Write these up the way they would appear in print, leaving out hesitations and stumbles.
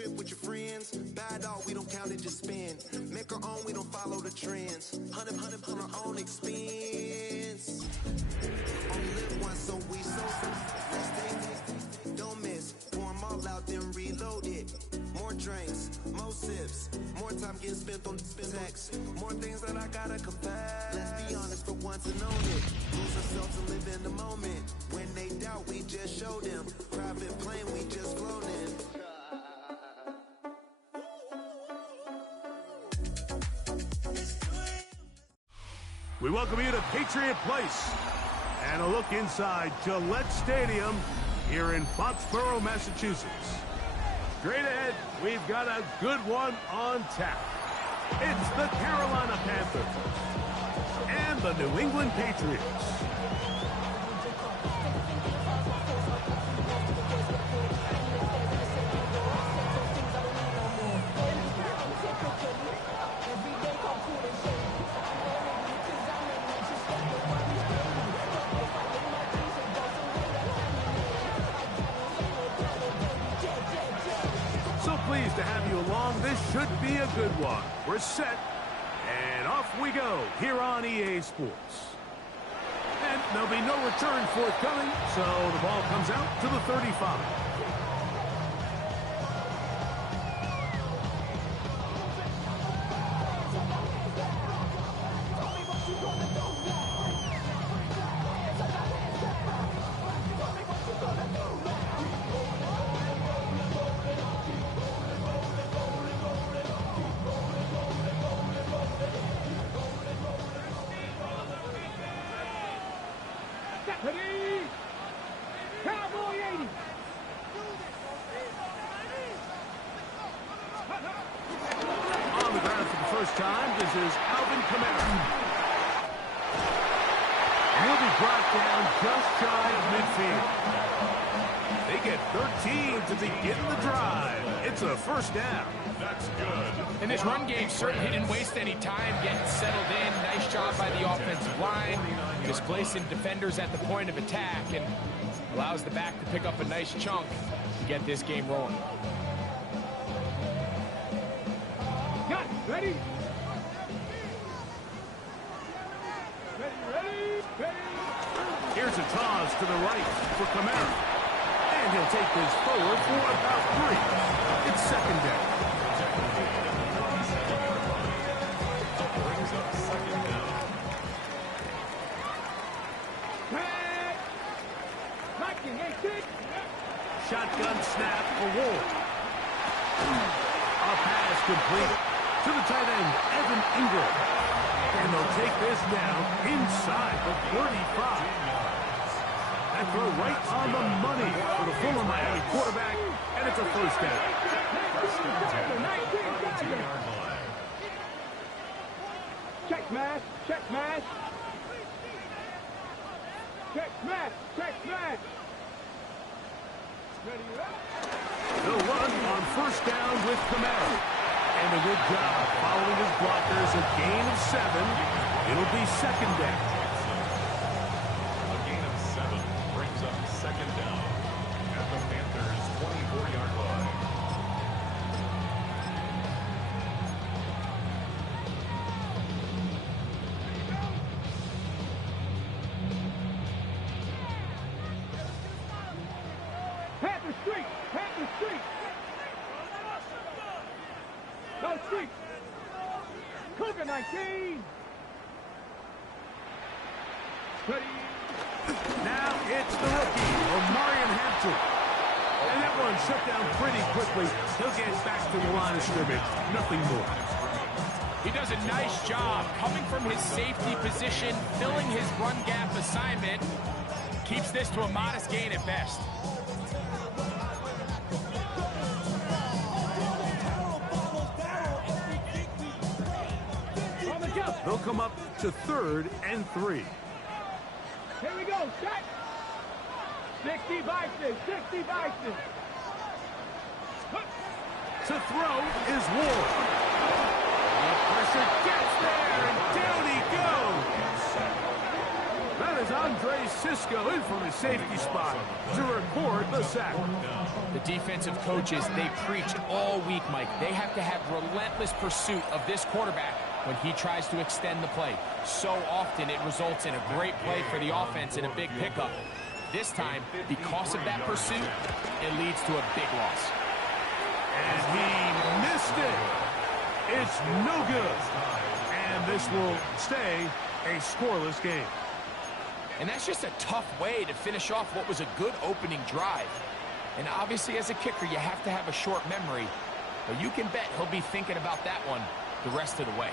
trip with your friends. Buy it all, we don't count it, just spend. Make our own, we don't follow the trends. 100 on our own expense. Only live once, so we so don't miss. Pour 'em all out, then reload it. More drinks, more sips, more time getting spent on text. More things that I gotta confess. Let's be honest for once and own it. Lose ourselves and live in the moment. When they doubt, we just show them. Private plane, we just flown in. We welcome you to Patriot Place and a look inside Gillette Stadium here in Foxborough, Massachusetts. Straight ahead, we've got a good one on tap. It's the Carolina Panthers and the New England Patriots. Pleased to have you along. This should be a good one. We're set, and off we go here on EA Sports. And there'll be no return forthcoming, so the ball comes out to the 35. Ready? Cowboy 80. On the ground for the first time, this is Alvin Kamara. He'll be brought down just shy of midfield. They get 13 to begin the drive. It's a first down. That's good. And this run game certainly didn't waste any time getting settled in. Nice job by the offensive line, displacing defenders at the point of attack, and allows the back to pick up a nice chunk to get this game rolling. Got it. Ready? Ready? Here's a toss to the right for Kamara. And he'll take this forward for about 3. It's second down. Brings up second down. Shotgun snap for Ward. A pass complete to the tight end, Evan Ingram. And they'll take this down inside the 35. That throw right on the money for the former Miami quarterback, and it's a first down. First and 10 from the 18-yard line. Check smash. Check smash. Check smash. Check smash. They'll run on first down with Kamara. And a good job following his blockers, a gain of 7. It'll be second down. A gain of 7 brings up second down at the Panthers' 24-yard line. Panther Street. Panther Street. No street. Cougar 19. Ready. Now it's the rookie, Omarion Hampton. And that one shut down pretty quickly. He'll get back to the line of scrimmage. Nothing more. He does a nice job coming from his safety position, filling his run gap assignment. Keeps this to a modest gain at best. They'll come up to 3rd and 3. Here we go. Check. 60 Bison. 60 Bison. To throw is Ward. The pressure gets there, and down he goes. That as Andre Sisco in from his safety spot to record the sack. The defensive coaches, they preach all week, Mike. They have to have relentless pursuit of this quarterback when he tries to extend the play. So often it results in a great play for the offense and a big pickup. This time, because of that pursuit, it leads to a big loss. And he missed it. It's no good. And this will stay a scoreless game. And that's just a tough way to finish off what was a good opening drive. And obviously, as a kicker, you have to have a short memory. But you can bet he'll be thinking about that one the rest of the way.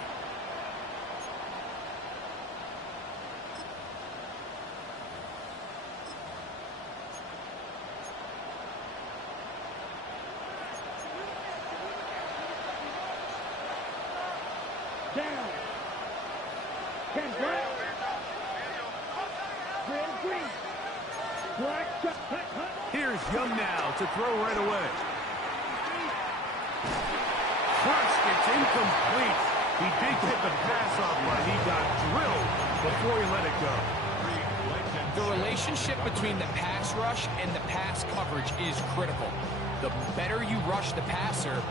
Down. 10 black. Red green. Black shot. Here's Young now to throw right away. First, it's incomplete. He did get the pass off, but he got drilled before he let it go. The relationship between the pass rush and the pass coverage is critical. The better you rush the passer,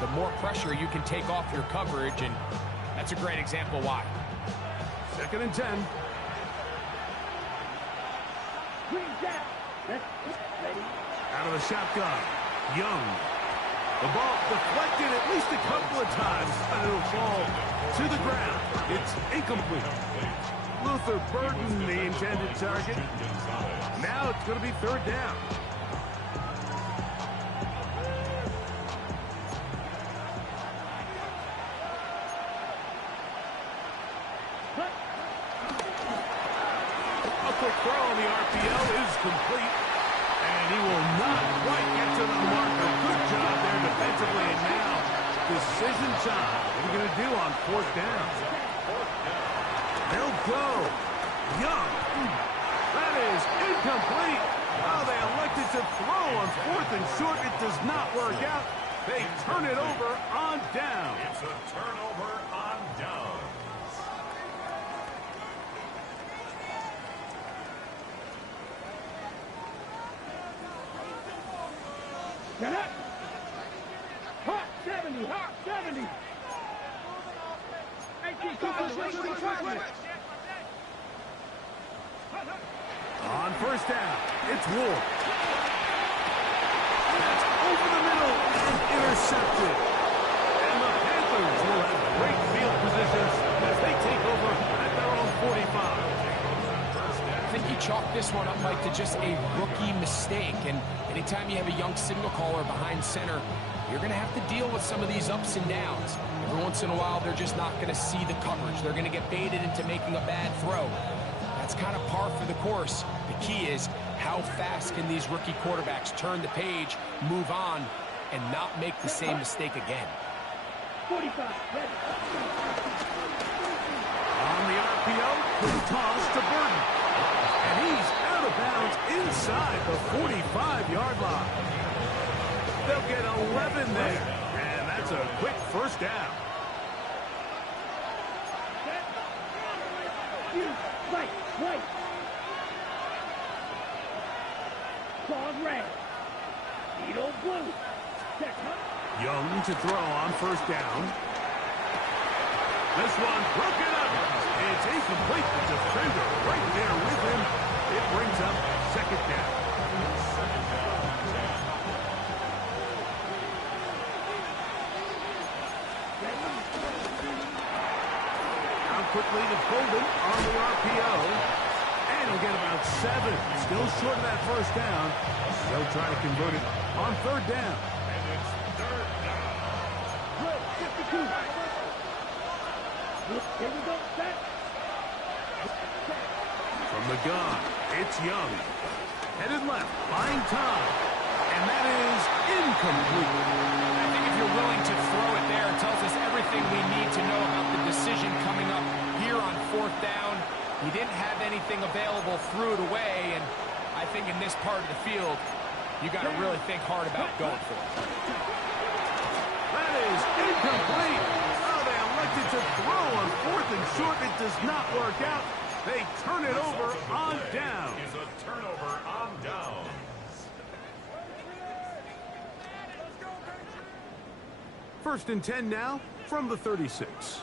the more pressure you can take off your coverage, and that's a great example why. 2nd and 10. Green down. Ready. Out of the shotgun. Young. The ball deflected at least a couple of times, and it'll fall to the ground. It's incomplete. Luther Burden, the intended target. Now it's going to be 3rd down. A quick throw on the RPO is complete. And he will not quite get to the marker. Good job there defensively. And now, decision time. What are you going to do on 4th down? They'll go. Young. That is incomplete. Oh, they elected to throw on 4th and short. It does not work out. They turn it over on down. It's a turnover on down. Get up. Hot 70. Hot 70. 18 On 1st down, it's Ward. That's over the middle and intercepted. And the Panthers will have great field positions as they take over at their own 45. I think you chalk this one up, Mike, to just a rookie mistake. And anytime you have a young signal caller behind center, you're going to have to deal with some of these ups and downs. Every once in a while, they're just not going to see the coverage. They're going to get baited into making a bad throw. That's kind of par for the course. The key is how fast can these rookie quarterbacks turn the page, move on, and not make the same mistake again. 45. Ready. On the RPO, quick toss to Burton. And he's out of bounds inside the 45-yard line. They'll get 11 there. And that's a quick 1st down. Right. Claws red. Needle blue. Check, Young to throw on 1st down. This one broken up. It's incomplete. The defender right there with him. It brings up 2nd down. Out quickly to Golden on the RPO. And he'll get about 7. Still short of that 1st down. They'll try to convert it on 3rd down. And it's 3rd down. 52. Here we go. Set. From the gun, it's Young. Headed left, buying time. And that is incomplete. I think if you're willing to throw it there, it tells us everything we need to know about the decision coming up here on 4th down. He didn't have anything available, threw it away, and I think in this part of the field, you got to really think hard about going for it. That is incomplete. Oh, they elected to throw on 4th and short. It does not work out. They turn it over on down. Is a turnover on down. First and 10 now from the 36.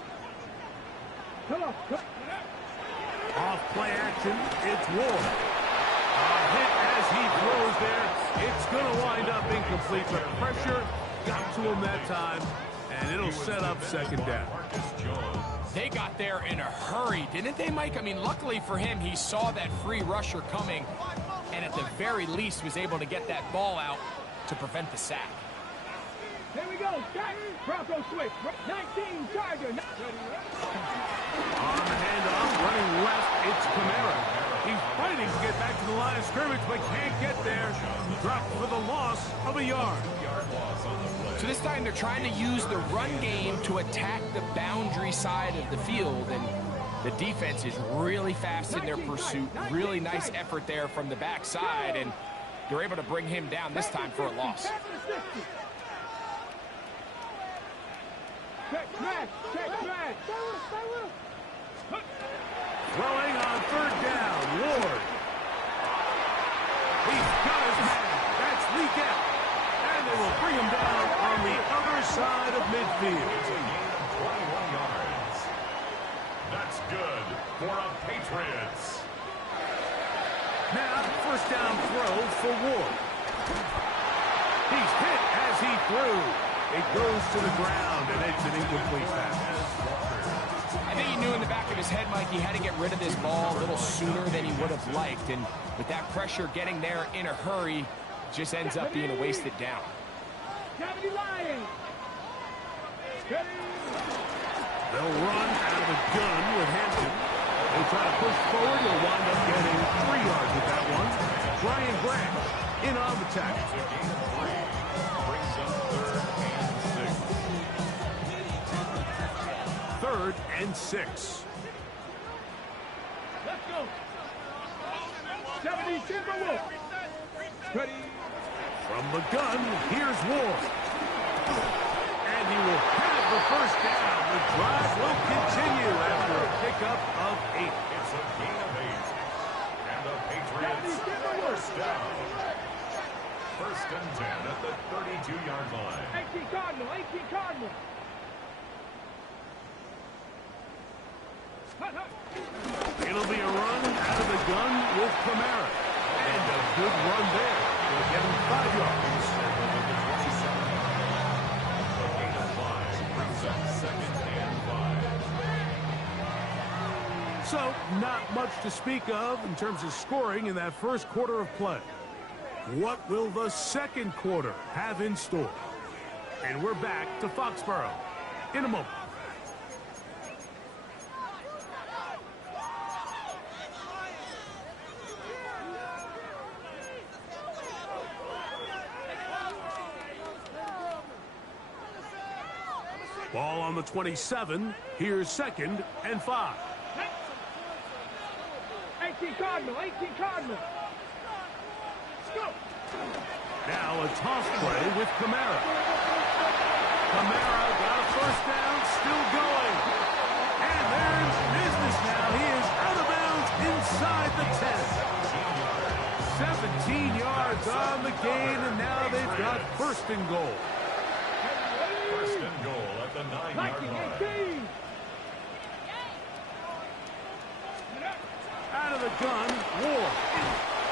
Off play action, it's Ward. A hit as he throws there. It's going to wind up incomplete. The pressure got to him that time, and it'll set up second down. They got there in a hurry, didn't they, Mike? I mean, luckily for him, he saw that free rusher coming, and at the very least was able to get that ball out to prevent the sack. Here we go. Bronco switch. 19 Charger. On the handoff, running left, it's Kamara. He's fighting to get back to the line of scrimmage, but can't get there. Dropped for the loss of a yard. So this time they're trying to use the run game to attack the boundary side of the field, and the defense is really fast in their pursuit. Really nice effort there from the backside, and they're able to bring him down this time for a loss. Throwing on third down, Ward. He's got his man. That's Leak out. And they will bring him down on the other side of midfield. 21 yards. That's good for a Patriots. Now, first down throw for Ward. He's hit as he threw. It goes to the ground, and it's an incomplete pass. I think he knew in the back of his head, Mike, he had to get rid of this ball a little sooner than he would have liked. And with that pressure getting there in a hurry, just ends up being a wasted down. They'll run out of the gun with Hampton. They try to push forward. They'll wind up getting 3 yards with that one. Brian Grant in on the tackle. Third and 6. Let's go. 70 Timberwolf. Ready. From the gun, here's Ward. And he will have the first down. The drive will continue after a pickup of 8. It's a gain of 8. And the Patriots first down. First and 10 at the 32-yard line. 18 Cardinal. 18 Cardinal. It'll be a run out of the gun with Kamara. And a good run there. They'll get him 5 yards. A gain of 5 brings up second and 5. So, not much to speak of in terms of scoring in that first quarter of play. What will the second quarter have in store? And we're back to Foxborough in a moment. Ball on the 27. Here's second and 5. 18 Cardinal. 18 Cardinal. Let's go. Now a toss play with Kamara. Kamara got a first down, still going. And there's business now. He is out of bounds inside the 10. 17 yards on the gain, and now they've got first and goal. First and goal at the 9-yard line. Out of the gun, Ward.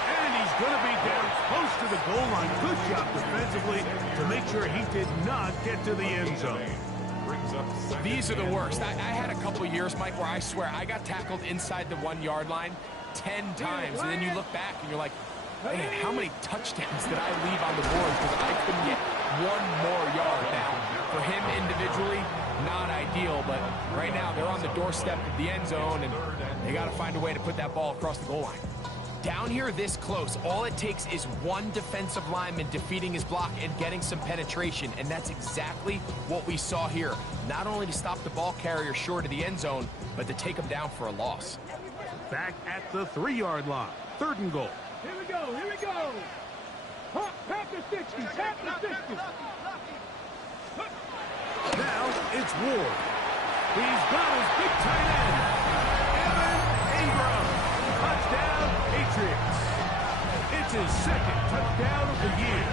And he's going to be down close to the goal line. Good job defensively to make sure he did not get to the end zone. These are the worst. I had a couple years, Mike, where I swear I got tackled inside the 1-yard line 10 times. And then you look back and you're like, man, how many touchdowns did I leave on the board because I couldn't get one more yard? Now, for him individually, not ideal, but right now they're on the doorstep of the end zone, and they got to find a way to put that ball across the goal line. Down here this close, all it takes is one defensive lineman defeating his block and getting some penetration, and that's exactly what we saw here. Not only to stop the ball carrier short of the end zone, but to take him down for a loss. Back at the 3-yard line. Third and goal. Here we go. Here we go. Panther 60. Panther 60. Now it's Ward. He's got his big tight end. Evan Ingram. Touchdown, Patriots. It's his second touchdown of the year.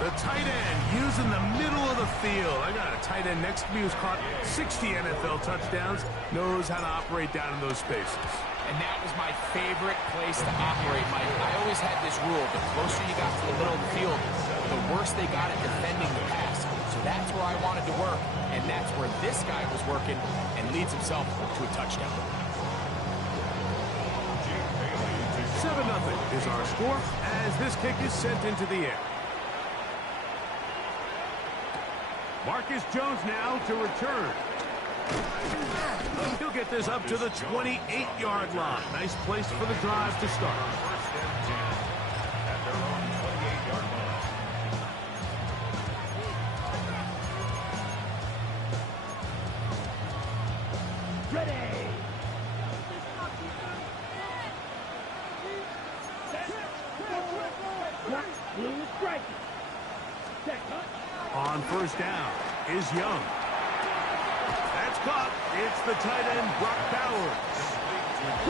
The tight end using the middle of the field. I got a tight end next to me who's caught 60 NFL touchdowns, knows how to operate down in those spaces. And that was my favorite place to operate, Mike. I always had this rule: the closer you got to the middle of the field, the worse they got at defending the pass. So that's where I wanted to work, and that's where this guy was working and leads himself to a touchdown. 7-0 is our score as this kick is sent into the air. Marcus Jones now to return. He'll get this up to the 28-yard line. Nice place for the drive to start. First and 10 at their own 28-yard line. Ready. Blue is striking. On first down is Young. That's caught. It's the tight end, Brock Bowers.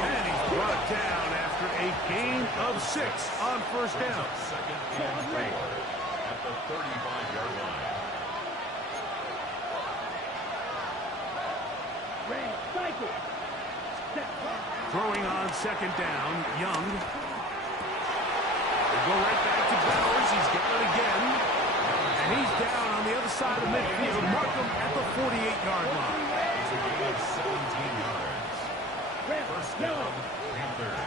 And he's brought down after a gain of 6 on first down. Second and 4 at the 35-yard line. Red cycle. Throwing on second down, Young. They go right back to Bowers. He's got it again. And he's down on the other side of midfield. Mark him at the 48-yard line. It's a gain of 17 yards. First down, Panthers.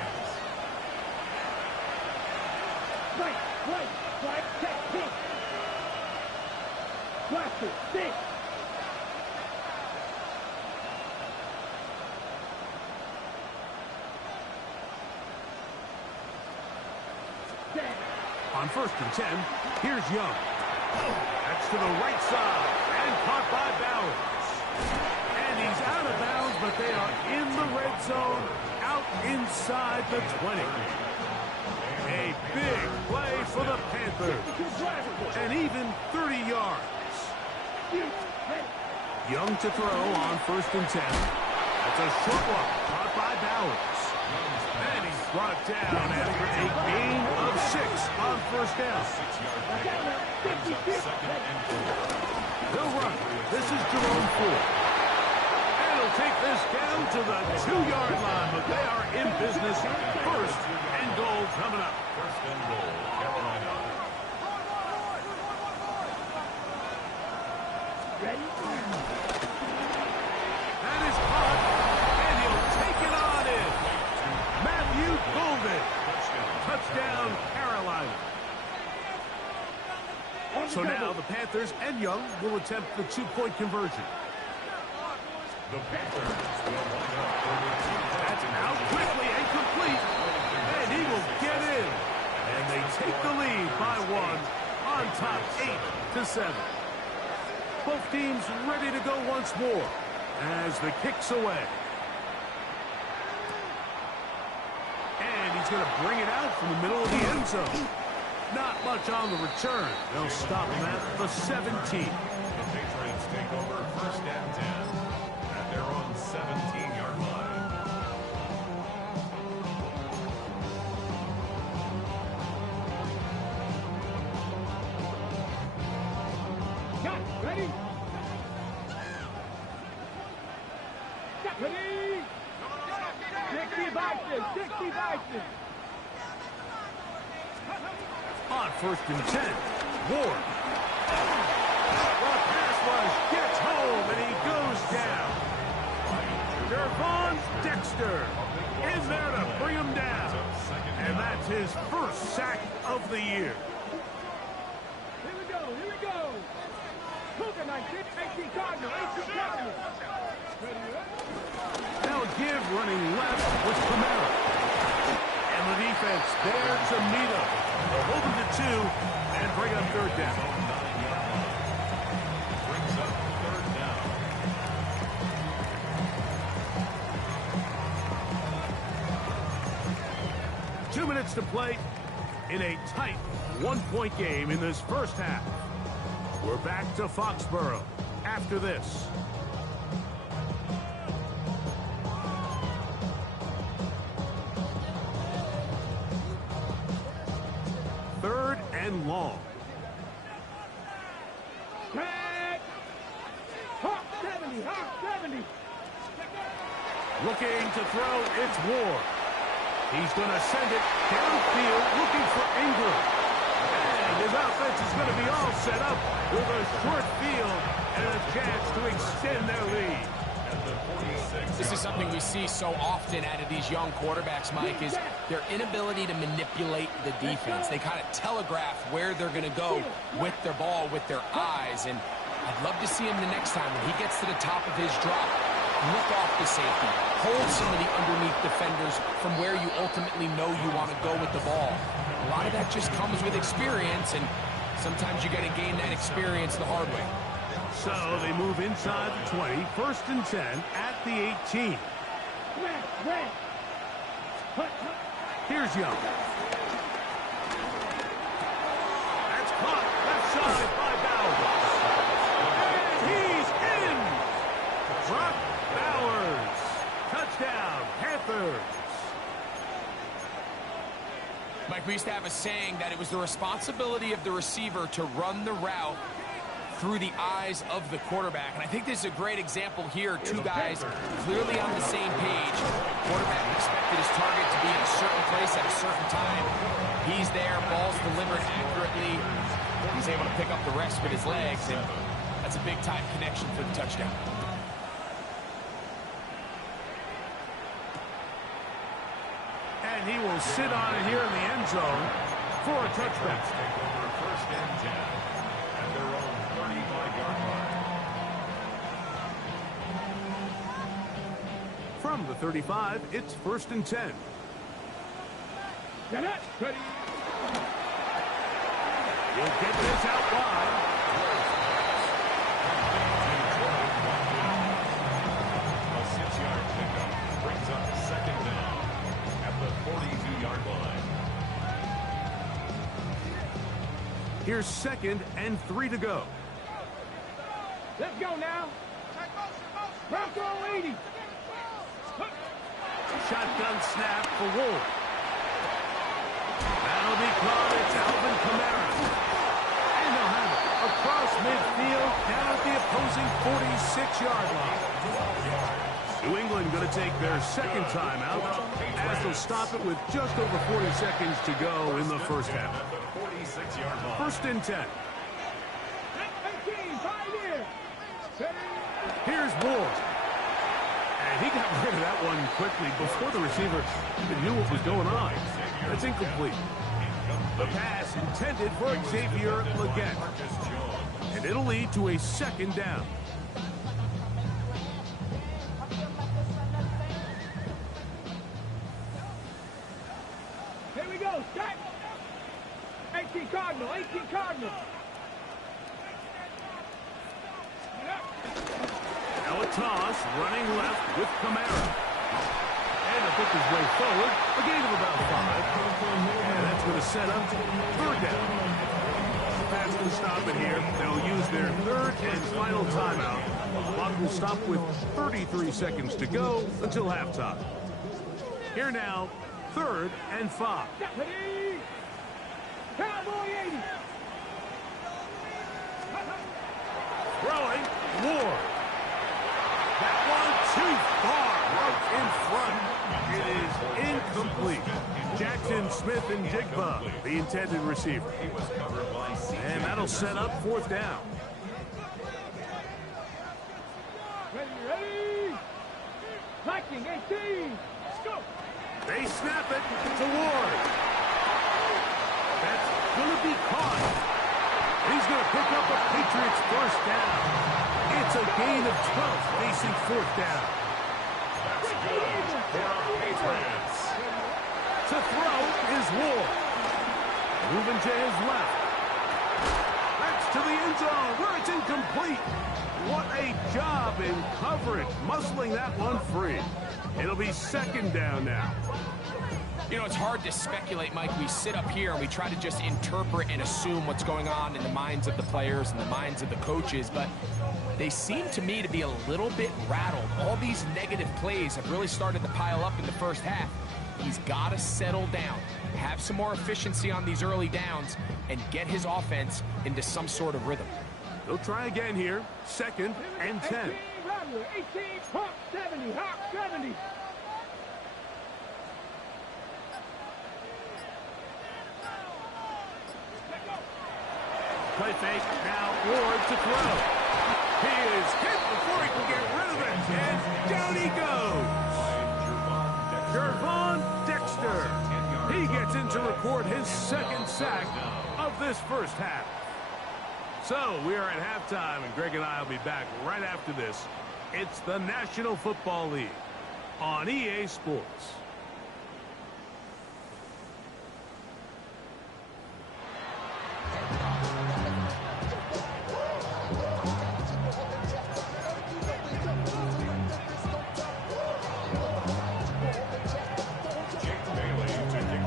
Right, check, kick. Blaster, 6. On first and 10, here's Young. That's to the right side and caught by Bowers. And he's out of bounds, but they are in the red zone, out inside the 20. A big play for the Panthers. And even 30 yards. Young to throw on first and 10. That's a short one, caught by Bowers. And he's brought down after a gain of 6 on first down. 6-yard gain. They'll run. This is Jerome Ford. And he'll take this down to the 2-yard line, but they are in business. First and goal coming up. First and goal, Carolina. Ready? That is caught, and he'll take it on in. Matthew Golden. Touchdown, Carolina. So now the Panthers and Young will attempt the 2-point conversion. The Panthers will line up for the 2-point. That's out quickly and complete. And he will get in. And they take the lead by 1 on top 8-7. Both teams ready to go once more as the kick's away. And he's going to bring it out from the middle of the end zone. Not much on the return. They'll stop him at the 17. The Patriots take over first and 10 at their own 17-yard line. Got it. Ready? Ready? 60 Vikings, 60 Vikings. On first and 10, Ward. The pass rush gets home, and he goes down. Gervon Dexter in there to bring him down. And that's his first sack of the year. Here we go. Cougar 18 Cardinal, 18 Cardinal. Now a give running left with Camaro. And the defense there to meet him. They'll hold him to 2 and bring up third down. Brings up third down. 2 minutes to play in a tight 1-point game in this first half. We're back to Foxborough after this. and long. Tag. Hawk 70, Hawk 70. Looking to throw, it's Ward. He's going to send it downfield, looking for Ingram. And his offense is going to be all set up with a short field and a chance to extend their lead. This is something we see so often out of these young quarterbacks, Mike, is their inability to manipulate the defense. They kind of telegraph where they're going to go with their ball, with their eyes. And I'd love to see him the next time when he gets to the top of his drop. Look off the safety. Hold some of the underneath defenders from where you ultimately know you want to go with the ball. A lot of that just comes with experience, and sometimes you got to gain that experience the hard way. So they move inside the 20, 1st and 10 at the 18. Here's Young. That's caught left side by Bowers. And he's in! Brock Bowers. Touchdown, Panthers. Mike, we used to have a saying that it was the responsibility of the receiver to run the route through the eyes of the quarterback. And I think this is a great example here. Two guys clearly on the same page. Quarterback expected his target to be in a certain place at a certain time. He's there, ball's delivered accurately. He's able to pick up the rest with his legs, and that's a big-time connection for the touchdown. And he will sit on it here in the end zone for a touchback. First and 10 at their own 35-yard line. From the 35, it's 1st and 10. Get it. Ready. He'll get this out wide. A 6-yard pickup brings up 2nd down at the 42-yard line. Here's 2nd and 3 to go. Let's go now. Bronco 80. Shotgun snap for Ward. That'll be caught. It's Alvin Kamara. And they'll have it across midfield down at the opposing 46-yard line. New England going to take their 2nd timeout as they'll stop it with just over 40 seconds to go in the first half. 1st and 10. 18, pioneer. Here's Ward. And he got rid of that one quickly before the receiver even knew what was going on. That's incomplete. The pass intended for Xavier Legette. And it'll lead to a 2nd down. Here we go, stack. 18 Cardinal, 18 Cardinal. Now a toss, running left with Kamara. And a book his way forward, a gain of about 5. And that's going to set up 3rd down. The pass will stop it here. They'll use their 3rd and final timeout. The clock will stop with 33 seconds to go until halftime. Here now, 3rd and 5. Ready. Cowboy 80. Throwing, Ward. That one too far, right in front. It is incomplete. Jackson, Smith, and Jigba, the intended receiver. And that'll set up 4th down. Ready. Viking 18. Let's go. They snap it to Ward. That's going to be caught. He's going to pick up a Patriots 1st down. It's a gain of 12 facing 4th down. That's good for our Patriots. To throw is Ward. Moving to his left. That's to the end zone where it's incomplete. What a job in coverage, muscling that one free. It'll be 2nd down now. You know, it's hard to speculate, Mike. We sit up here and we try to just interpret and assume what's going on in the minds of the players and the minds of the coaches, but they seem to me to be a little bit rattled. All these negative plays have really started to pile up in the first half. He's got to settle down. have some more efficiency on these early downs, and get his offense into some sort of rhythm. They'll try again here. 2nd and 10. 18, Rattler, 18, Hawk 70, Hawk 70. Play fake. Now Ward to throw. He is hit before he can get rid of it. And down he goes. Yr1 Dexter. He gets in to record his 2nd sack of this first half. So we are at halftime, and Greg and I will be back right after this. It's the National Football League on EA Sports.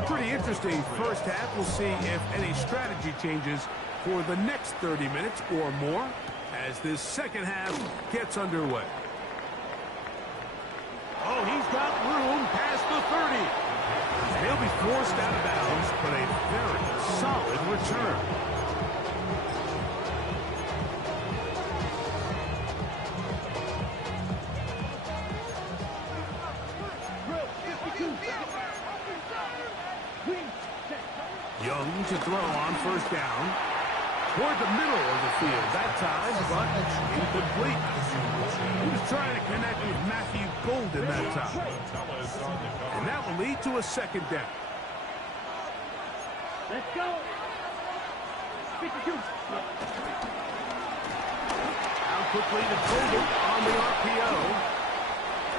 Pretty interesting first half. We'll see if any strategy changes for the next 30 minutes or more as this second half gets underway. Oh, he's got room past the 30. He'll be forced out of bounds, but a very solid return. Young to throw on first down. Toward the middle of the field that time, but incomplete. He was trying to connect with Matthew Golden that time. And that will lead to a 2nd down. Let's go. 52. Out quickly to Golden on the RPO.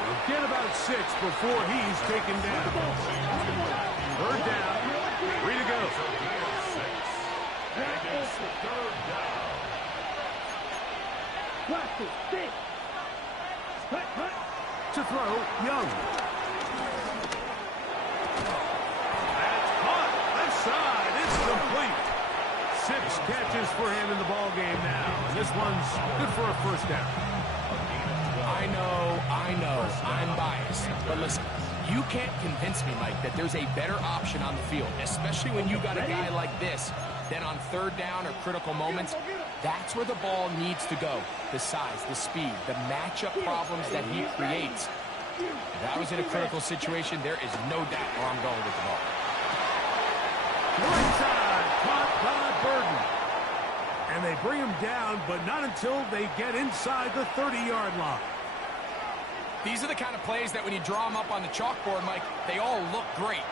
He'll get about 6 before he's taken down. 3rd down. 3 to go. To throw, Young. That's caught. Left side. It's complete. 6 catches for him in the ball game now. And this one's good for a 1st down. I know, I'm biased. But listen, you can't convince me, Mike, that there's a better option on the field, especially when you got a guy like this. Then on 3rd down or critical moments, that's where the ball needs to go. The size, the speed, the matchup problems that he creates. If I was in a critical situation, there is no doubt where I'm going with the ball. Right side, caught by Burden. And they bring him down, but not until they get inside the 30-yard line. These are the kind of plays that when you draw them up on the chalkboard, Mike, they all look great.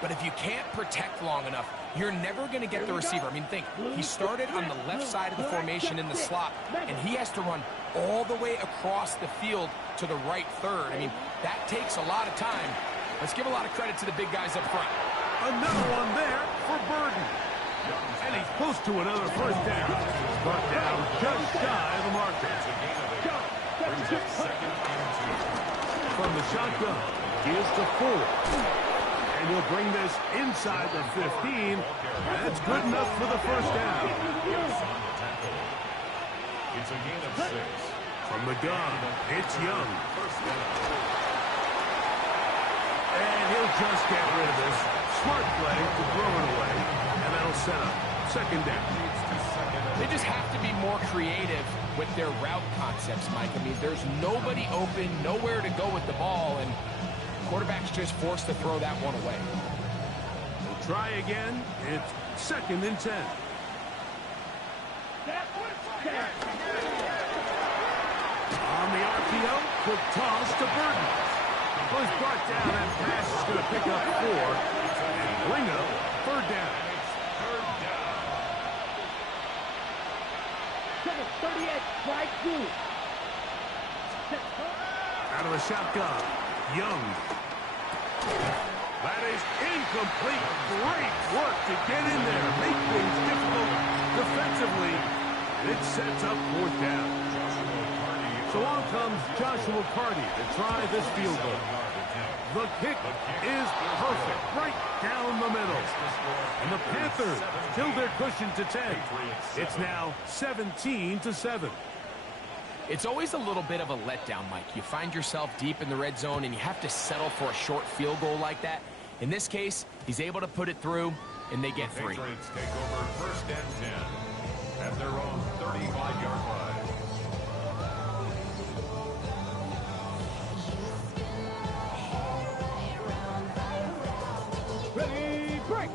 But if you can't protect long enough, you're never going to get the receiver. I mean, think, he started on the left side of the formation in the slot, and he has to run all the way across the field to the right 3rd. I mean, that takes a lot of time. Let's give a lot of credit to the big guys up front. Another one there for Burden. And he's close to another 1st down. Brought down just shy of the marker. From the shotgun, he is to 4. And he'll bring this inside the 15. That's good enough for the 1st down. It's a gain of 6. From the gun, it's Young. And he'll just get rid of this. Smart play to throw it away. And that'll set up 2nd down. They just have to be more creative with their route concepts, Mike. I mean, there's nobody open, nowhere to go with the ball, and quarterback's just forced to throw that one away. We'll try again. It's 2nd and 10. On the RPO, quick toss to Burden. Was brought down, and pass is going to pick up 4. And Lingo, 3rd down. 38, strike 2. Out of the shotgun, Young. That is incomplete. Great work to get in there, make things difficult defensively. It sets up 4th down. So on comes Joshua Carty to try this field goal. The kick is perfect, right down the middle. And the Panthers kill their cushion to 10. It's now 17-7. It's always a little bit of a letdown, Mike. You find yourself deep in the red zone and you have to settle for a short field goal like that. In this case, he's able to put it through, and they get 3. Patriots take over 1st and 10 at their own 35-yard line. Ready, break.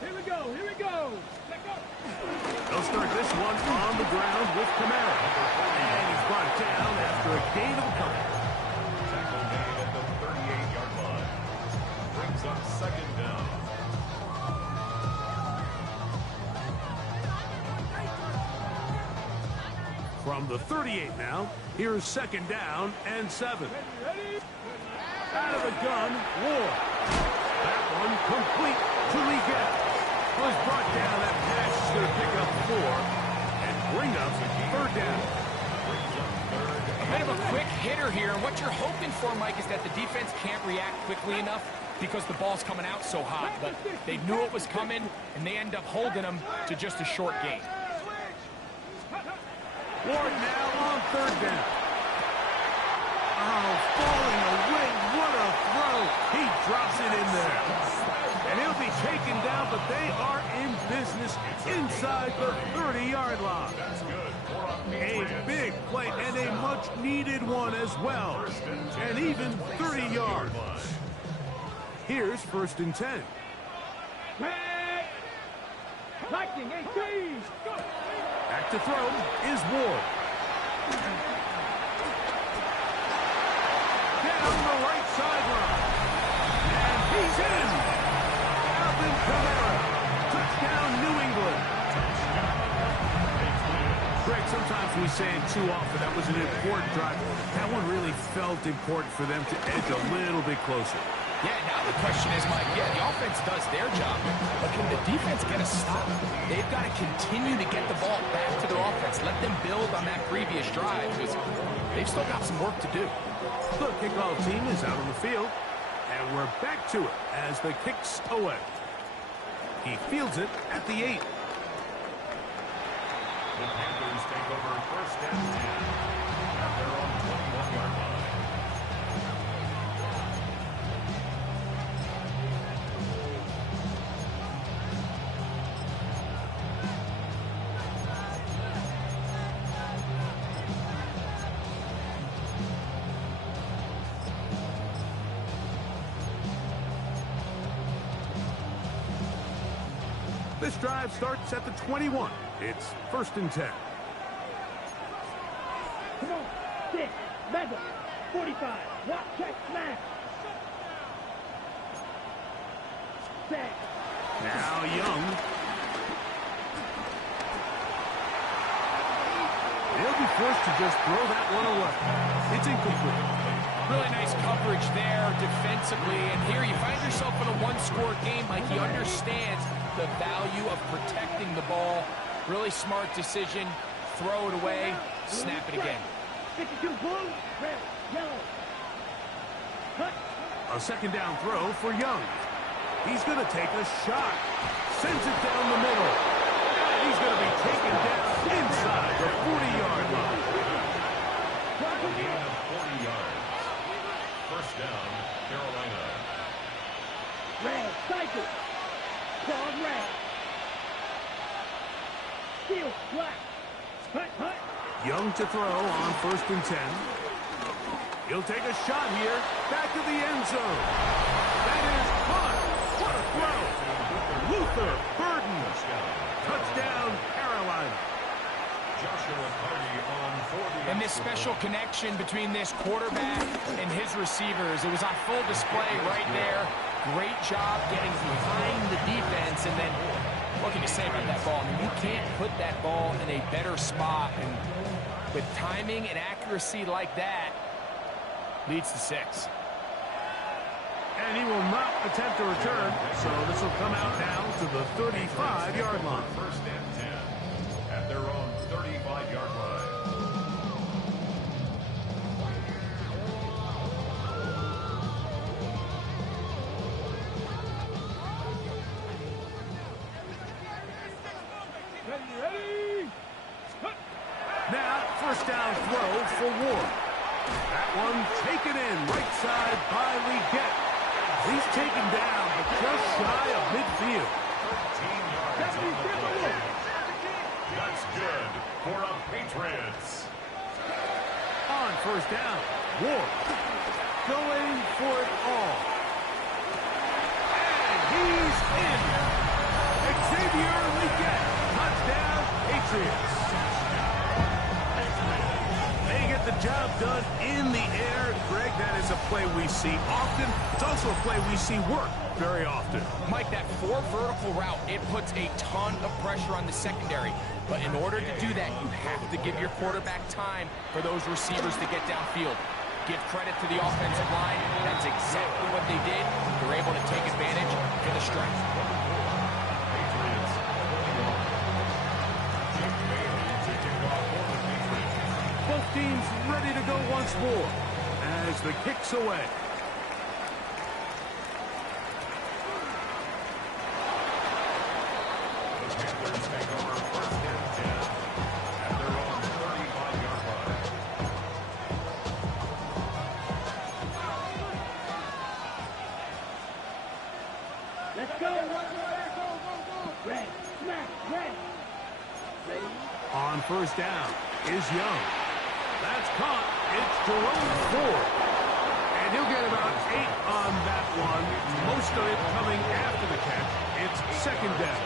Here we go, here we go. Let go. They'll start this one on the ground with Kamara. And he's brought down after a gain of a couple. Tackle made at the 38-yard line. Brings up 2nd down. From the 38 now, here's 2nd down and 7. Ready? Out of the gun, Ward. That one complete to Leggett. Was brought down. That pass is going to pick up 4 and bring up 3rd down. A bit of a quick hitter here, and what you're hoping for, Mike, is that the defense can't react quickly enough because the ball's coming out so hot. But they knew it was coming, and they end up holding them to just a short gain. Ward now on 3rd down. Oh, falling away. What a throw. He drops it in there. And he'll be taken down, but they are in business inside the 30-yard line. That's good. A big play and a much-needed one as well. And even 30 yards. Here's 1st and 10. Red. Lightning, 18. Go. Back to throw is Ward. Down the right sideline. And he's in. Alvin Kamara. Touchdown, New England. Greg, sometimes we say it too often. That was an important drive. That one really felt important for them to edge a little bit closer. Yeah, now the question is, Mike, the offense does their job, but can the defense get a stop? They've got to continue to get the ball back to their offense. Let them build on that previous drive, because they've still got some work to do. The kickoff team is out on the field, and we're back to it as the kick's away. He fields it at the 8. The Panthers take over 1st and 10 at their own 21-yard line. This drive starts at the 21. It's 1st and 10. Come on. 6. Leather. 45. Watch, check, smash. 6. Now Young. They'll be forced to just throw that one away. It's incomplete. Really nice coverage there defensively, and here you find yourself in a one-score game. Like, he understands the value of protecting the ball. Really smart decision. Throw it away, snap it again. 52 blue, red, yellow. Cut. A 2nd down throw for Young. He's going to take a shot. Sends it down the middle. And he's going to be taken down inside the 40-yard line. A gain of 40 yards. 1st down, Carolina. Red, cycle. Claw red. Steel, black. Hut, hut. Young to throw on 1st and 10. He'll take a shot here. Back to the end zone. That is caught. What a throw. Luther Burden. Touchdown, Carolina. Joshua Cardi on for the And this special connection between this quarterback and his receivers, it was on full display right there. Great job getting behind the defense, and then what can you say about that ball? I mean, you can't put that ball in a better spot, and with timing and accuracy like that, leads to 6. And he will not attempt a return, so this will come out now to the 35-yard line. 1st and 10 at their own 35-yard line. Ready? Now, 1st down throw for Ward. That one taken in right side by Wk4. He's taken down, but just shy of midfield. 13 yards on the play. That's good for a Patriots. On first down, Ward going for it all. And he's in. Xavier Wk4, touchdown, Patriots. They get the job done in the air. Greg, that is a play we see often. It's also a play we see work very often. Mike, that 4 vertical route, it puts a ton of pressure on the secondary. But in order to do that, you have to give your quarterback time for those receivers to get downfield. Give credit to the offensive line. That's exactly what they did. They're able to take advantage for the strike. Both teams ready to go once more as the kick's away. The Panthers take over first and 10 at their own 35-yard line. Let's go. Red, smack, red. Ready? On first down is Young. That's caught. It's Yr1 and he'll get about 8 on that one. Most of it coming after the catch. It's second down.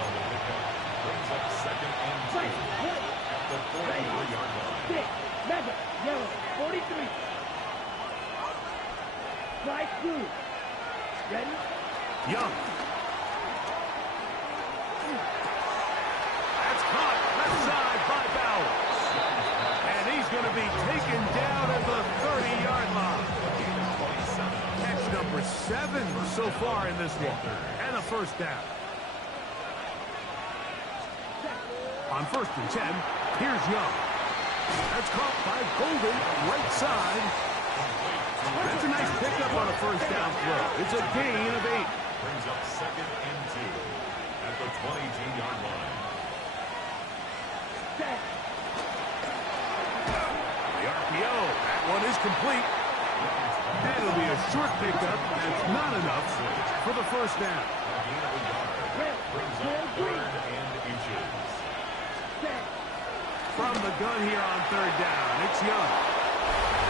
Brings up second and 2 at the 44-yard line. 6, mega, yellow, 43. Strike through. Ready? Young. That's caught. Left side by Bowers. And he's going to be taken down at the 30-yard line. Catch number 7 so far in this one. And a first down. On first and 10, here's Young. That's caught by Golden, right side. That's a nice pickup on a first down throw. It's a gain of 8. Brings up second and 2 at the 22-yard line. Set. The RPO, that one is complete. That'll be a short pickup. That's not enough for the first down. A gain of a yard. Brings up third and inches. Set. From the gun here on third down, it's Young.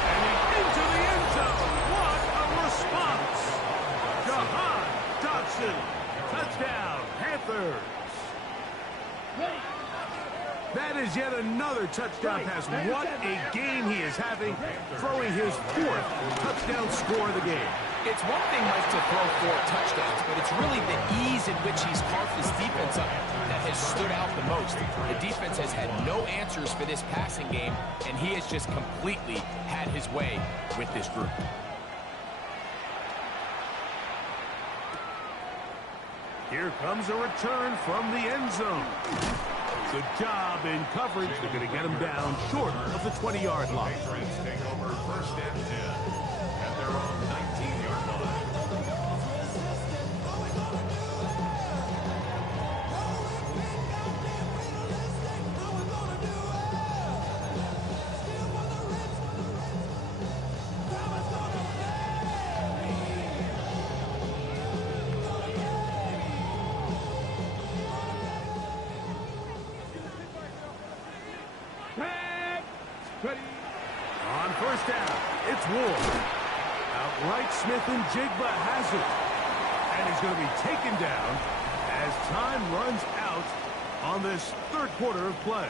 And he's into the end zone. What a response. Jahan Dotson. Touchdown, Panthers. Ready. That is yet another touchdown pass. What a game he is having, throwing his 4th touchdown score of the game. It's one thing, Mike, to throw 4 touchdowns, but it's really the ease in which he's carved this defense up that has stood out the most. The defense has had no answers for this passing game, and he has just completely had his way with this group. Here comes a return from the end zone. Good job in coverage. They're going to get him down short of the 20-yard line. Patriots take over first and 10 at their own 19-yard line. Ready. On first down, it's Ward. Outright Smith and Jigba has it. And he's going to be taken down as time runs out on this third quarter of play.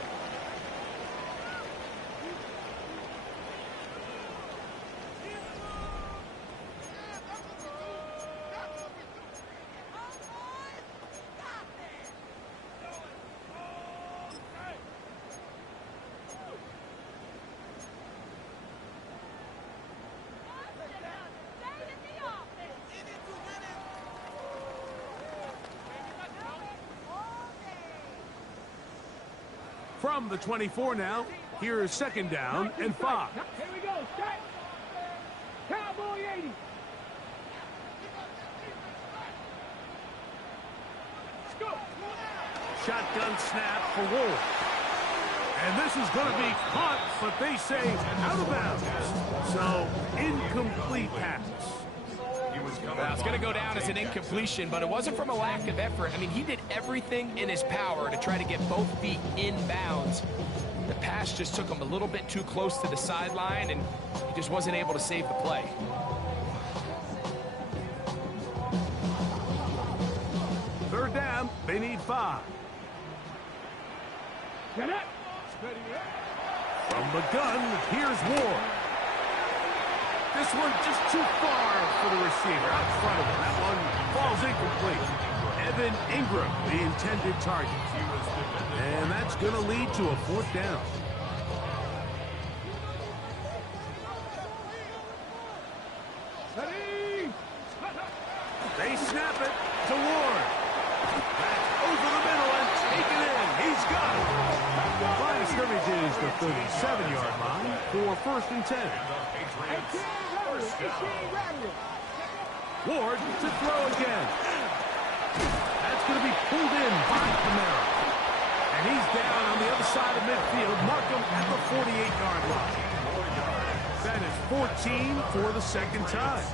From the 24 now, here is second down and 5. Here we go. Start. Cowboy 80. Let's go. Shotgun snap for Wolf. And this is going to be caught, but they say out of bounds. So, incomplete pass. Well, it's going to go down as an incompletion, but it wasn't from a lack of effort. I mean, he did everything in his power to try to get both feet in bounds. The pass just took him a little bit too close to the sideline, and he just wasn't able to save the play. Third down, they need 5. Get it. From the gun, here's Ward. This one just too far for the receiver out front of him. That one falls incomplete. Evan Ingram, the intended target. And that's going to lead to a 4th down. They snap it to Ward. Back over the middle and taken in. He's got it. Line of scrimmage is the 37-yard line for 1st and 10. Ward to throw again. That's going to be pulled in by Camara. And he's down on the other side of midfield. Mark him at the 48-yard line. That is 14 for the second time.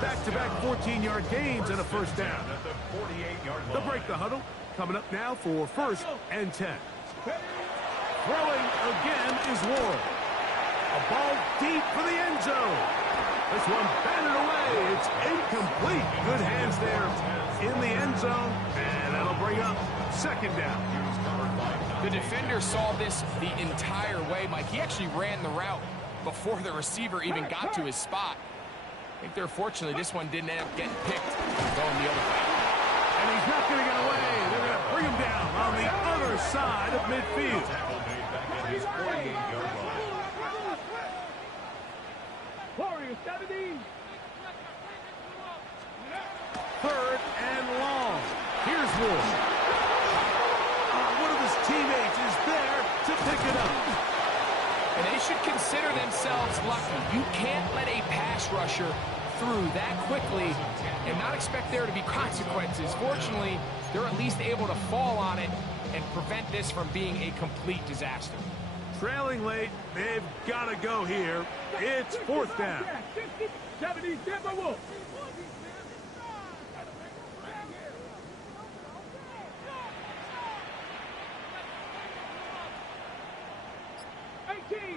Back-to-back 14-yard gains and a 1st down. They'll break the huddle. Coming up now for 1st and 10. Throwing again is Ward. A ball deep for the end zone. This one batted away. It's incomplete. Good hands there in the end zone. And that'll bring up 2nd down. The defender saw this the entire way, Mike. He actually ran the route before the receiver even got to his spot. I think they're fortunate this one didn't end up getting picked going the other way. And he's not going to get away. They're going to bring him down on the other side of midfield. Warriors 70. 3rd and long. Here's Ward. One of his teammates is there to pick it up. And they should consider themselves lucky. You can't let a pass rusher through that quickly and not expect there to be consequences. Fortunately, they're at least able to fall on it and prevent this from being a complete disaster. Trailing late, they've got to go here. It's 4th down. 70 Timberwolves.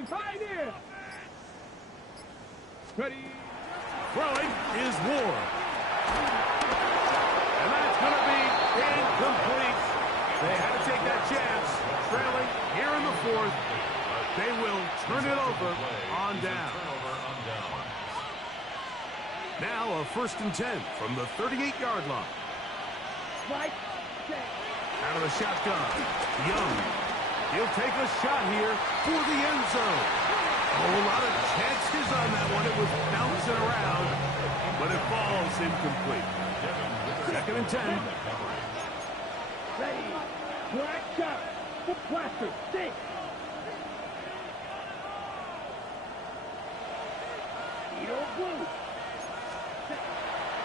Pioneer. Ready. Throwing is Ward. And that's going to be incomplete. They had to take that chance. Trailing here in the 4th. They will turn it over on down. Now a 1st and 10 from the 38-yard line. Out of the shotgun. Young. He'll take a shot here for the end zone. A whole lot of chances on that one. It was bouncing around, but it falls incomplete. 2nd and 10. Ready. Black shot. Blaster. 6.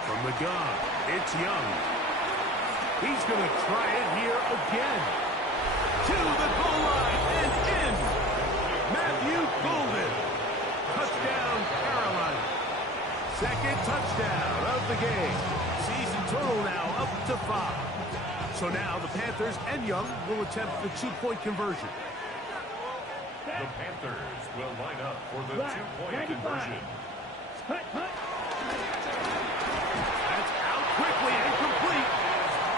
From the gun, it's Young. He's going to try it here again. To the goal line and in. Matthew Golden. Touchdown, Carolina. 2nd touchdown of the game. Season total now up to 5. So now the Panthers and Young will attempt the 2-point conversion. The Panthers will line up for the 2-point conversion. That's out quickly and complete.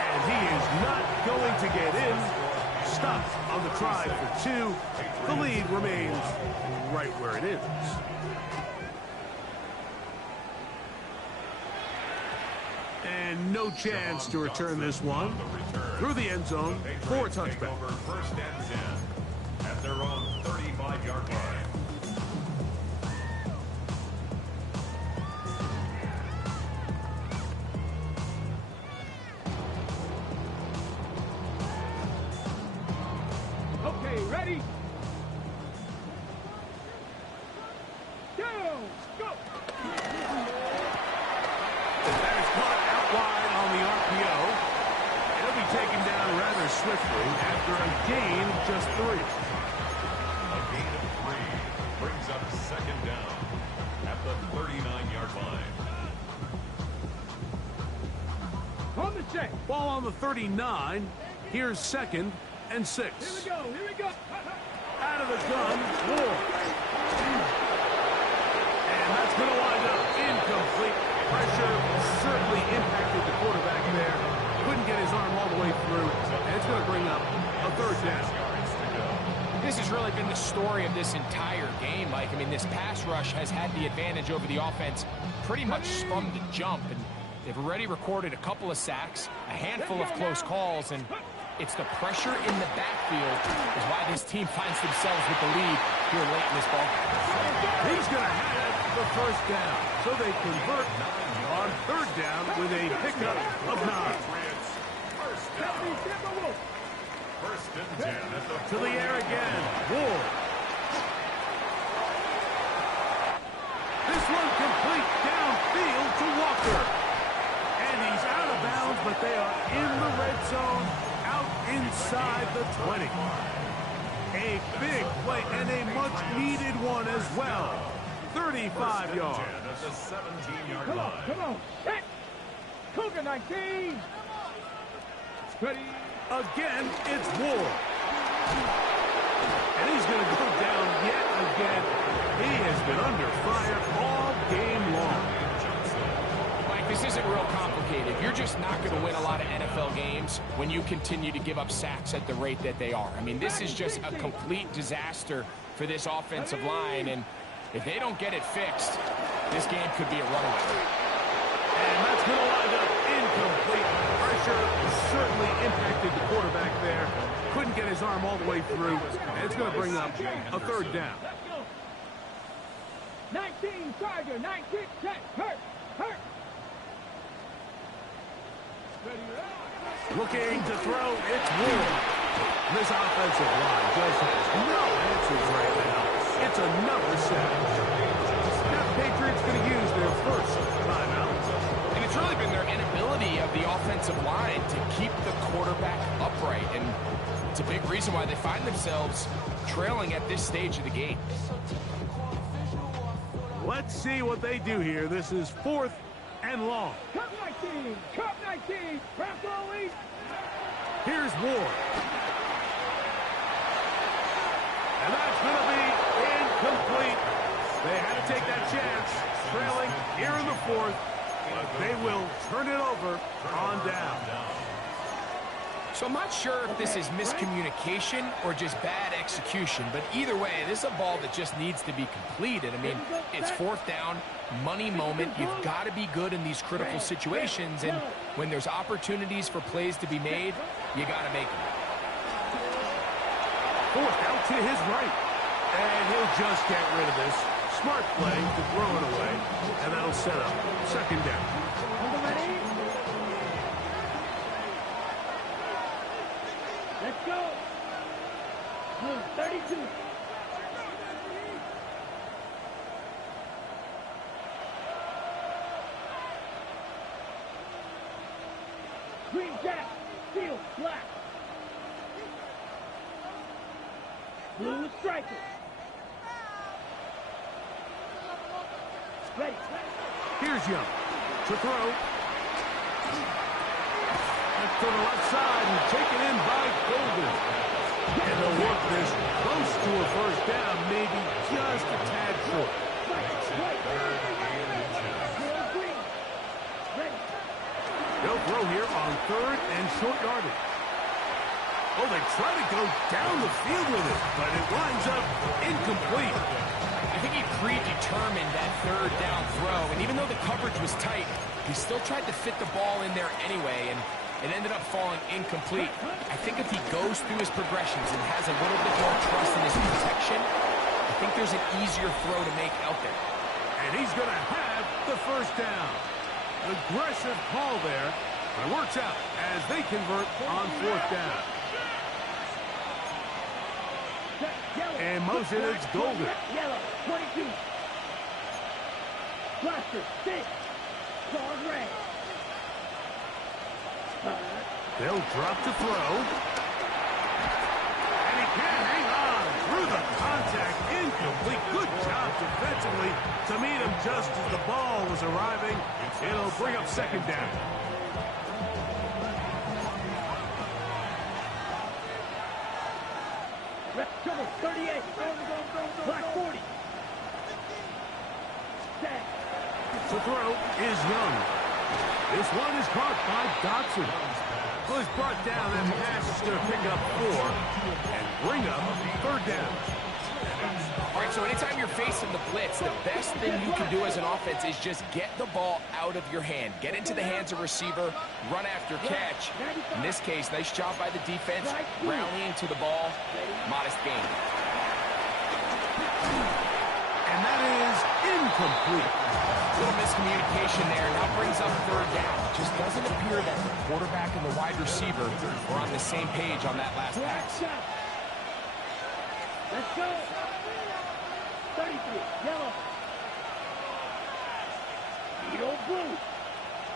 And he is not going to get in. Stopped on the try for 2. The lead remains right where it is. And no chance to return this one through the end zone for a touchback. 1st and 10 at their own 35-yard line. Okay, ready? Go! Go! That is caught out wide on the RPO. It'll be taken down rather swiftly after a gain of just 3. second down at the 39-yard line. On the check. Ball on the 39. Here's 2nd and 6. Here we go. Here we go. Out of the gun. Ward. And that's going to wind up incomplete. Pressure certainly impacted the quarterback there. Couldn't get his arm all the way through. And it's going to bring up a 3rd down. This has really been the story of this entire game, Mike. I mean, this pass rush has had the advantage over the offense pretty much from the jump. And they've already recorded a couple of sacks, a handful of close calls, and it's the pressure in the backfield is why this team finds themselves with the lead here late in this ball game. He's going to have the 1st down. So they convert on 3rd down with a pickup of 9. First and 10 at the To the air again. Ward. This one complete downfield to Walker. And he's out of bounds, but they are in the red zone, out inside the 20. A big play and a much-needed one as well. 35 yards. At the 17-yard Come on, line. come on. Set. Cougar 19. Ready. Again, it's Ward. And he's going to go down yet again. He has been under fire all game long. Mike, this isn't real complicated. You're just not going to win a lot of NFL games when you continue to give up sacks at the rate that they are. I mean, this is just a complete disaster for this offensive line, and if they don't get it fixed, this game could be a runaway. And that's going to wind up incomplete. Pressure certainly impacted the quarterback there. Couldn't get his arm all the way through. And it's going to bring up a 3rd down. Let's go. 19 Charger. 19 check. Hurt. Hurt. Ready. Looking to throw, it's Ward. This offensive line just has no answers right now. It's another sack. Now the Patriots going to use their 1st timeout. And it's really been their inability of the offensive line to keep the quarterback upright. And it's a big reason why they find themselves trailing at this stage of the game. Let's see what they do here. This is 4th and long. Cup 19. Cup 19. Bronco East. Here's Ward. And that's going to be incomplete. They had to take that chance. Trailing here in the 4th. They will turn it over on down. So I'm not sure if this is miscommunication or just bad execution, but either way, this is a ball that just needs to be completed. I mean, it's 4th down, money moment. You've got to be good in these critical situations, and when there's opportunities for plays to be made, you got to make them. 4th out to his right. And he'll just get rid of this. Smart play to throw it away, and that'll set up 2nd down. Let's go. 32. Green jack, steel, black. Blue striker. Ready. Here's Young to throw. To the left side and taken in by Golden. And they'll work this close to a 1st down, maybe just a tad short. They'll throw here on 3rd and short yardage. Oh, they try to go down the field with it, but it winds up incomplete. I think he predetermined that 3rd down throw, and even though the coverage was tight, he still tried to fit the ball in there anyway, and it ended up falling incomplete. I think if he goes through his progressions and has a little bit more trust in his protection, I think there's an easier throw to make out there. And he's going to have the 1st down. Aggressive call there, but it works out as they convert on 4th down. And motion, it's Golden. Yellow, 22. Blaster, 6. Dog red. They'll drop to throw. And he can't hang on through the contact. Incomplete. Good job defending. just as the ball was arriving. It'll bring up second down. Cover 38. Black 40. Set. The throw is Young. This one is caught by Dotson. Was brought down, and pass is going to pick up 4 and bring up third down. All right, so anytime you're facing the blitz, the best thing you can do as an offense is just get the ball out of your hand. Get into the hands of receiver, run after catch. In this case, nice job by the defense, rallying to the ball, modest gain. And that is incomplete. Little miscommunication there, and that brings up third down. Just doesn't appear that the quarterback and the wide receiver were on the same page on that last pass. Let's go. 33, yellow. Beetle blue.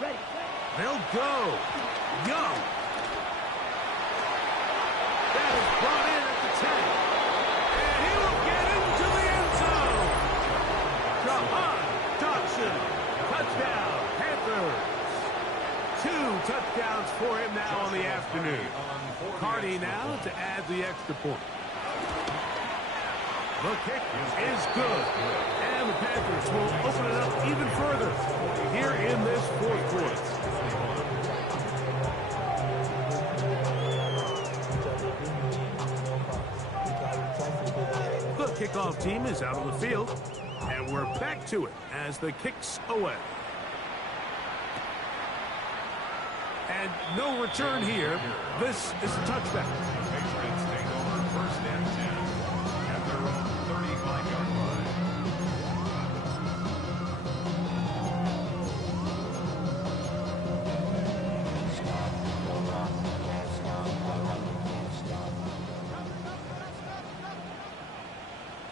Ready. They'll go. Young. That is brought in at the 10. And he will get into the end zone. Jahan Dotson. Touchdown, Panthers. 2 touchdowns for him now on the afternoon. Carney now to add the extra point. The kick is good. And the Panthers will open it up even further here in this fourth quarter. The kickoff team is out on the field, and we're back to it as the kick's away. And no return here. This is a touchback. Patriots take over first and 10 at their own 35-yard line.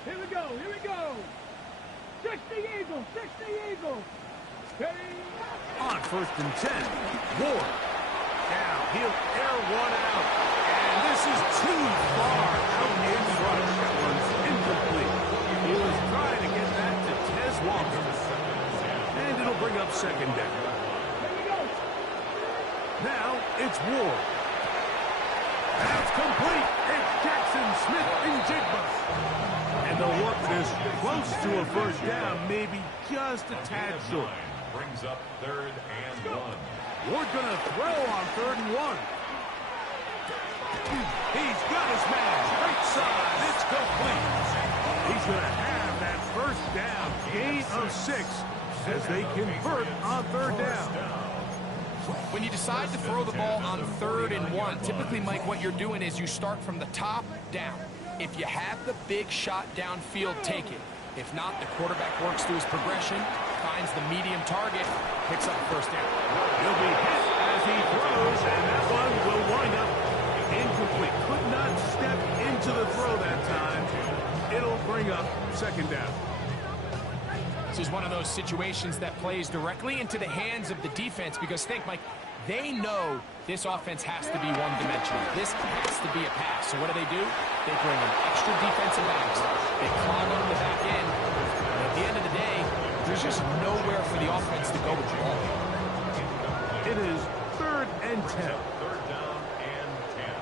Here we go. 60 Eagles, 60 Eagles. Ready. On first and 10, Ward. Now he'll air one out. And this is too far out in front. That one's incomplete. He was trying to get that to Tez Walker. And it'll bring up second down. Here we go. Now it's Ward. That's complete. It's Jackson Smith and Jigba. And they'll work this close to a first down, maybe just a tad short. Brings up third and 1. Ward gonna throw on 3rd and 1. He's got his man. Right side. It's complete. He's gonna have that first down. Gain of 6 as they convert on 3rd down. When you decide to throw the ball on 3rd and 1, typically, Mike, what you're doing is you start from the top down. If you have the big shot downfield, take it. If not, the quarterback works through his progression, finds the medium target, picks up the first down. He'll be hit as he throws, and that one will wind up incomplete. Could not step into the throw that time. It'll bring up second down. This is one of those situations that plays directly into the hands of the defense because, think, Mike, they know this offense has to be one-dimensional. This has to be a pass. So what do? They bring in extra defensive backs. They clog up the back end. And at the end of the day, there's just nowhere for the offense to go with the ball. It is 3rd and 10. Third down and 10.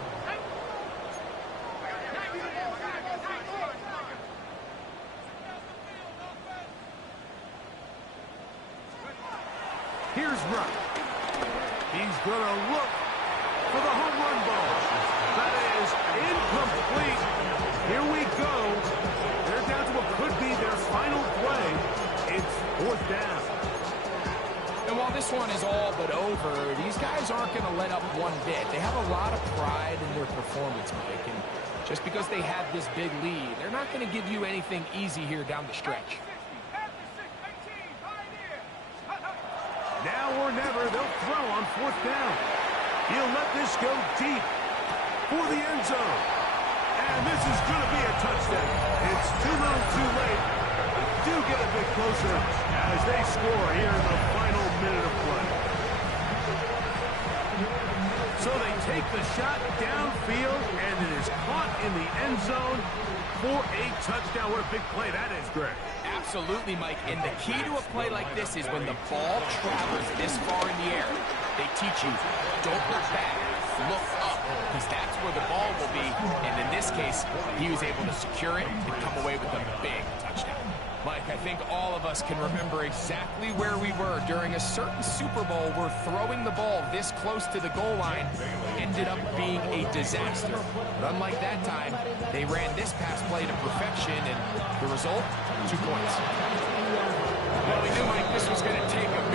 Here's Rupp. He's going to look for the home run ball. That is incomplete. Here we go. They're down to what could be their final play. It's 4th down. And while this one is all but over, these guys aren't going to let up one bit. They have a lot of pride in their performance, Mike. And just because they have this big lead, they're not going to give you anything easy here down the stretch. Now or never, they'll throw on 4th down. He'll let this go deep for the end zone. And this is going to be a touchdown. It's too little too late. Do get a bit closer as they score here in the final minute of play. So they take the shot downfield, and it is caught in the end zone for a touchdown. What a big play that is, Greg. Absolutely, Mike. And the key to a play like this is when the ball travels this far in the air, they teach you, don't look back, look up, because that's where the ball will be. And in this case, he was able to secure it and come away with a big touchdown. Mike, I think all of us can remember exactly where we were during a certain Super Bowl where throwing the ball this close to the goal line ended up being a disaster. But unlike that time, they ran this pass play to perfection, and the result, 2 points. Well, we knew, Mike, this was going to take a miracle.